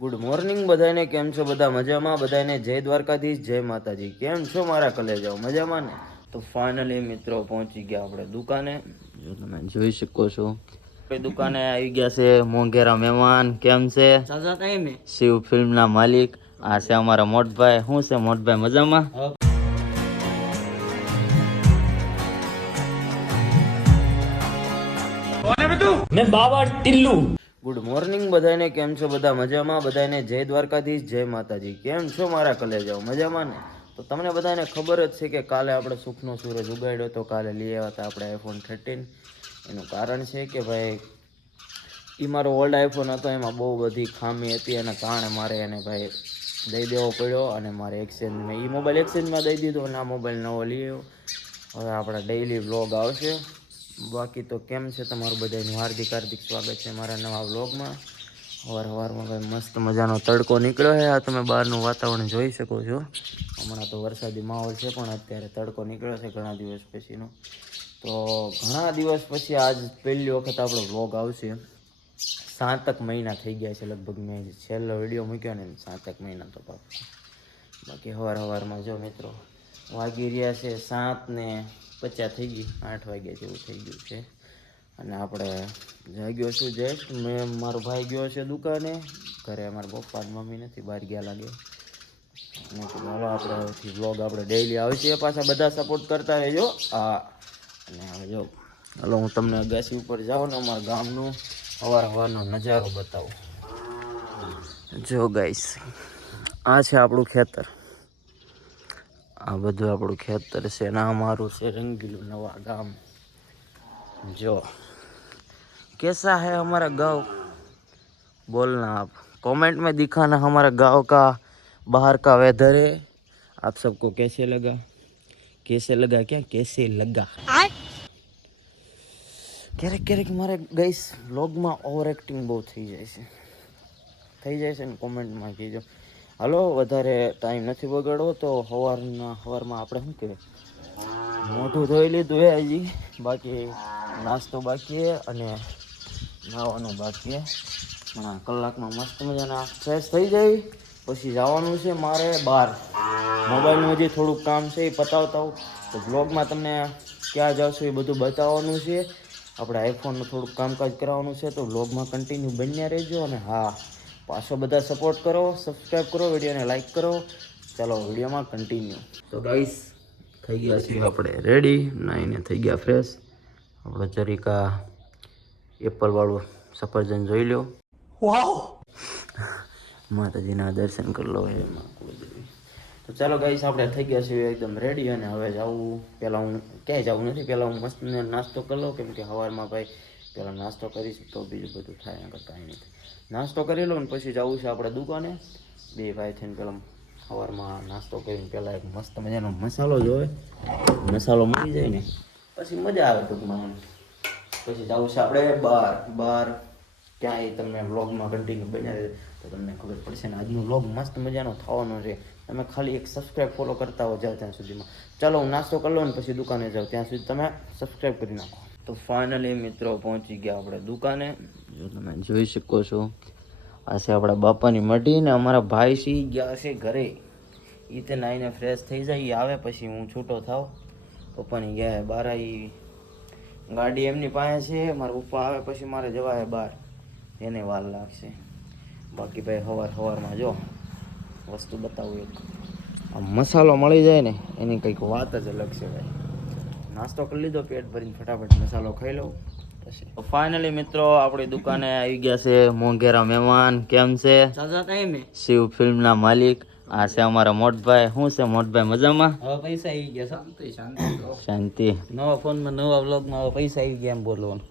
Good morning બધાને. કેમ છો બધા? મજામાં? બધાને જય દ્વારકાધીશ, જય માતાજી. કેમ છો મારા કલેજાઓ? મજામાં ને? તો ફાઇનલી મિત્રો પહોંચી ગયા આપણે દુકાને. જો તમે જોઈ શકો છો આપણી દુકાને આવી ગયા છે મોંઘેરા મહેમાન. કેમ છે? શિવ ફિલ્મના માલિક આ છે અમારા મોટભાઈ. શું છે મોટભાઈ, મજામાં? मैं बाबा टिल्लू। ગુડ મોર્નિંગ બધાને. કેમ છો બધા? મજામાં? બધાને જય દ્વારકાધીશ, જય માતાજી. કેમ છો મારા કલેજાઓ? મજામાં ને? તો તમને બધાને ખબર જ છે કે કાલે આપણે સુખનો સૂરજ ઉગાડ્યો તો કાલે લઈ આવ્યા હતા આપણે iPhone 13. એનું કારણ છે કે ભાઈ એ મારો ઓલ્ડ આઈફોન હતો, એમાં બહુ બધી ખામી હતી, એના કારણે મારે એને ભાઈ દઈ દેવો પડ્યો અને મારે એક્સચેન્જમાં એ મોબાઈલ એક્સચેન્જમાં દઈ દીધો અને આ મોબાઈલ નવો લઈ આવ્યો. હવે આપણા ડેઈલી વ્લોગ આવશે. બાકી તો કેમ છે તમારું બધાનું? હાર્દિક હાર્દિક સ્વાગત છે મારા નવા વ્લોગમાં. સવારમાં ભાઈ મસ્ત મજાનો તડકો નીકળ્યો છે. આ તમે બહારનું વાતાવરણ જોઈ શકો છો. હમણાં તો વરસાદી માહોલ છે પણ અત્યારે તડકો નીકળ્યો છે ઘણા દિવસ પછીનો. તો ઘણા દિવસ પછી આજ પહેલી વખત આપણો વ્લોગ આવશે. 7 મહિના થઈ ગયા છે લગભગ મેં છેલ્લો વિડીયો મૂક્યો ને, 7 મહિના તો બાકી સવારમાં જો મિત્રો વાગી રહ્યા છે 7:50 થઈ ગઈ, 8 વાગ્યા જેવું થઈ ગયું છે. અને આપણે જાગ્યો છું જસ્ટ. મારો ભાઈ ગયો છે દુકાને, ઘરે અમારા પપ્પા અને મમ્મી નથી, બહાર ગયા લાગે. અને ચાલો આપણે વ્લોગ આપણે ડેઈલી આવશે. પાછા બધા સપોર્ટ કરતા રહેજો. હા, અને હવે જો હાલો હું તમને અગાસી ઉપર જાઉં ને અમારા ગામનું સવારનો નજારો બતાવું. જો ગાઈસ, આ છે આપણું ખેતર. આ બધું આપણું ખેતર છે ને અમારું છે રંગીલું નવા ગામ. जो कैसा है हमारा गांव, बोलना आप कमेंट में दिखाना हमारा गांव का बाहर का वेदर है आप सबको कैसे लगा, कैसे लगा ક્યારેક મારે ગાઈસ વ્લોગમાં ઓવર એક્ટિંગ બહુ થઈ જાય છે ને કોમેન્ટમાં કહેજો. હાલો વધારે ટાઈમ નથી બગાડવો તો સવારમાં આપણે શું કહેવાય મોઢું ધોઈ લીધું હે હજી, બાકી નાસ્તો બાકી છે અને નાવાનું બાકી છે. પણ કલાકમાં મસ્ત મજાના ફ્રેશ થઈ જાય પછી જવાનું છે મારે બહાર. મોબાઈલનું હજી થોડુંક કામ છે એ પતાવતા હોઉં તો બ્લોગમાં તમને ક્યાં જાવશું એ બધું બતાવવાનું છે. આપણે આઈફોનનું થોડુંક કામકાજ કરાવવાનું છે તો બ્લોગમાં કન્ટિન્યુ બન્યા રહેજો. અને હા, પાછો બધા સપોર્ટ કરો, સબસ્ક્રાઈબ કરો, વિડીયોને લાઈક કરો. ચાલો વિડીયોમાં કન્ટિન્યુ. તો ગાઈસ થઈ ગયા છીએ આપણે રેડી, નાઈને થઈ ગયા ફ્રેશ. આપણો જરીકા એપલવાળું સફરજન જોઈ લો. વાવ, માતાજીના દર્શન કરી લો એમાં. તો ચાલો ગાઈસ આપણે થઈ ગયા છીએ એકદમ રેડી. અને હવે જાવું, પહેલાં હું ક્યાંય જવું નથી, પહેલાં હું મસ્ત નાસ્તો કરી લઉં, કેમ કે સવારમાં ભાઈ પહેલાં નાસ્તો કરીશ તો બીજું બધું થાય, એના કરતાં કાંઈ નથી. નાસ્તો કરી લઉં ને પછી જવું છે આપણે દુકાને. બે ભાઈ થઈને પહેલાં સવારમાં નાસ્તો કરીને પહેલાં એક મસ્ત મજાનો મસાલો જોવે, મસાલો મળી જાય ને પછી મજા આવે ટૂંકમાં. પછી જવું છે આપણે બહાર ક્યાંય તમને વ્લોગમાં કન્ટિન્યુ બન્યા રહે તો તમને ખબર પડશે ને. આજનો વ્લોગ મસ્ત મજાનો થવાનો છે. તમે ખાલી એક સબસ્ક્રાઈબ ફોલો કરતા હો જાઓ ત્યાં સુધીમાં. ચાલો હું નાસ્તો કરી લઉં ને પછી દુકાને જાઉં, ત્યાં સુધી તમે સબસ્ક્રાઈબ કરી નાખો. તો ફાઇનલી મિત્રો પહોંચી ગયા આપણે દુકાને. જો તમે જોઈ શકો છો આ છે આપણા બાપાની મઢી ને અમારા ભાઈ સી ગયા છે ઘરે. એ તે નાઈને ફ્રેશ થઈ જાય, એ આવે પછી હું છૂટો થાવ. પપ્પાની ગયા બહાર, એ ગાડી એમની પાસે છે. મારા પપ્પા આવે પછી મારે જવાય બહાર, એને વાર લાગશે. બાકી ભાઈ સવારમાં જો વસ્તુ બતાવું, એક આ મસાલો મળી જાય ને એની કંઈક વાત જ અલગ છે ભાઈ. નાસ્તો કરી લીધો, પેટ ભરીને ફટાફટ મસાલો ખાઈ લઉં પછી. ફાઇનલી મિત્રો આપણી દુકાને આવી ગયા છે મોંઘેરા મહેમાન. કેમ છે? શિવ ફિલ્મના માલિક આ છે અમારા મોટભાઈ. શું છે મોટભાઈ, મજામાં? હવે પૈસા આવી ગયા, શાંતિ. નવા ફોનમાં નવા વ્લોગમાં હવે પૈસા આવી ગયા એમ બોલવાનું.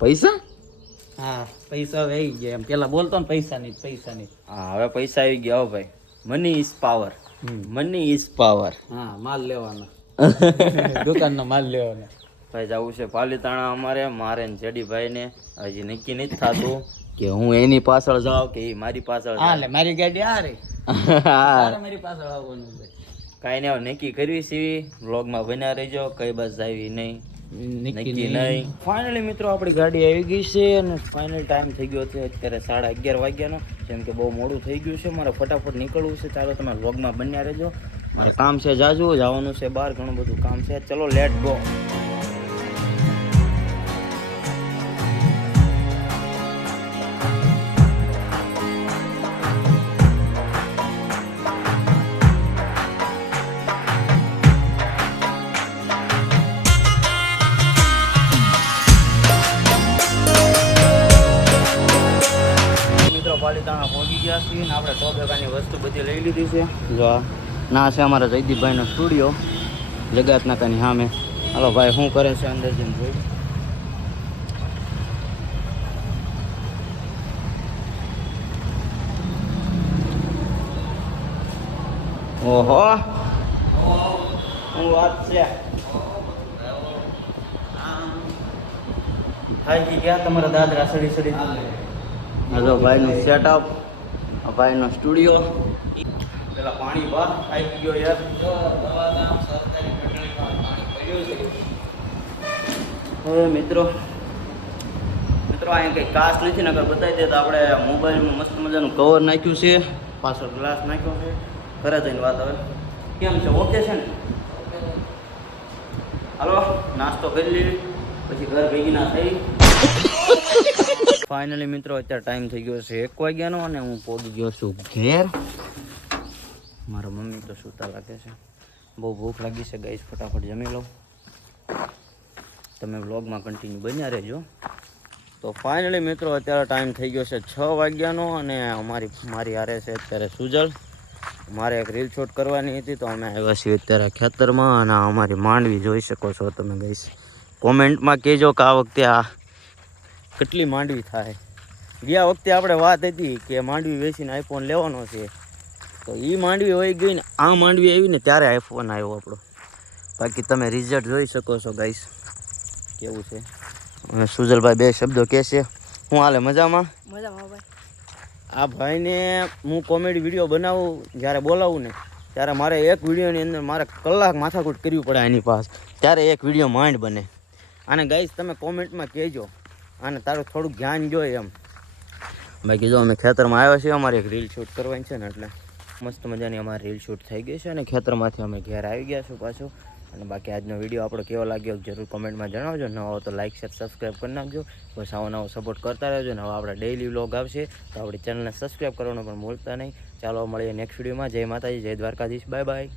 પૈસા? હા, પૈસા હવે આવી ગયા એમ. પેલા બોલતો ને પૈસા નહીં. હા, હવે પૈસા આવી ગયા. હો ભાઈ, money is power. Money is power. હા, માલ લેવાનો દુકાનનો માલ લેવાનો. ભાઈ જવું છે પાલીતાણા મારે ને જેડીભાઈ ને. હજી નક્કી નથી થતું કે હું એની પાછળ જાઉં કે એ મારી પાછળ. હા, મારી ગાડી આ રહી. મારી પાછળ આવવાનું કાંઈ નહીં, નક્કી કરવી સીવી. વ્લોગમાં બન્યા રહેજો, કઈ બસ આવી નહીં, નક્કી નહીં. ફાઇનલી મિત્રો આપણી ગાડી આવી ગઈ છે અને ફાઇનલ ટાઈમ થઈ ગયો છે અત્યારે 11:30 વાગ્યાનો. કેમ કે બહુ મોડું થઈ ગયું છે, મારે ફટાફટ નીકળવું છે. ચાલો તમે વ્લોગમાં બન્યા રહેજો. મારે કામ છે જાજુ, જવાનું છે બહાર, ઘણું બધું કામ છે. ચલો લેટ ગો. પાલિતાણા પહોંચી ગયા છીએ ને આપણે ટોબેકાની વસ્તુ બધી લઈ લીધી છે. જો આ ના છે અમારા જયદીપભાઈનો સ્ટુડિયો જગત નાકાની સામે. હાલો ભાઈ શું કરે છે અંદર જઈને જોઈ. ઓહો શું વાત છે. થાકી ગયા તમારા દાદરા સડી સડી. હલો ભાઈનું સેટઅપ, ભાઈનો સ્ટુડિયો. પેલા પાણી બહાર આવી ગયો યાર. હવે મિત્રો અહીંયા કંઈ કાચ નથી, નકર બતાવી દે તો આપણે મોબાઈલમાં મસ્ત મજાનું કવર નાખ્યું છે, પાછળ ગ્લાસ નાખ્યો છે. ઘરે જઈને વાત હવે કેમ છે, ઓકે છે ને? હાલો નાસ્તો કરી લઈએ પછી ઘર ભેગી ના થઈ. ફાઇનલી મિત્રો અત્યારે ટાઈમ થઈ ગયો છે 1 વાગ્યાનો અને હું પહોંચી ગયો છું ઘેર. મારા મમ્મી તો સૂતા લાગે છે, બહુ ભૂખ લાગી છે ગાઈસ. ફટાફટ જમી લઉં, તમે વ્લોગમાં કન્ટિન્યુ બન્યા રહેજો. તો ફાઇનલી મિત્રો અત્યારે ટાઈમ થઈ ગયો છે 6 વાગ્યાનો અને મારી હારે છે અત્યારે સુજલ. મારે એક રીલ શૂટ કરવાની હતી તો અમે આવ્યા છીએ અત્યારે ખેતરમાં. અને અમારી માંડવી જોઈ શકો છો તમે ગાઈસ. કોમેન્ટમાં કહેજો કે આ વખતે આ કેટલી માંડવી થાય. ગયા વખતે આપણે વાત હતી કે માંડવી વેચીને આઈફોન લેવાનો છે, તો એ માંડવી હોઈ ગઈ ને આ માંડવી આવી ને ત્યારે આઈફોન આવ્યો આપણો. બાકી તમે રિઝલ્ટ જોઈ શકો છો ગાઈસ કેવું છે. અને સુજલભાઈ 2 શબ્દો કહેશે. હું હાલે મજામાં? મજામાં ભાઈ. આ ભાઈને હું કોમેડી વિડીયો બનાવું જ્યારે બોલાવું ને ત્યારે મારે એક વિડીયોની અંદર મારે કલાક માથાકૂટ કરવી પડે એની પાસે, ત્યારે એક વિડીયો માંડ બને. અને ગાઈસ તમે કોમેન્ટમાં કહેજો અને તારું થોડુંક ધ્યાન જોઈએ એમ. બાકી જો અમે ખેતરમાં આવ્યા છીએ, અમારે એક રીલ શૂટ કરવાની છે ને એટલે મસ્ત મજાની અમારી રીલ શૂટ થઈ ગઈ છે. અને ખેતરમાંથી અમે ઘેર આવી ગયા છું પાછું. અને બાકી આજનો વિડીયો આપણો કેવો લાગ્યો જરૂર કોમેન્ટમાં જણાવજો. નવો હોય તો લાઇક શેર સબસ્ક્રાઈબ કરી નાખજો. બસ આવો નવો સપોર્ટ કરતા રહેજો. ને હવે આપણે ડેઈલી વ્લોગ આવશે તો આપણી ચેનલને સબસ્ક્રાઈબ કરવાનું પણ ભૂલતા નહીં. ચાલો મળીએ નેક્સ્ટ વિડીયોમાં. જય માતાજી, જય દ્વારકાધીશ, બાય બાય.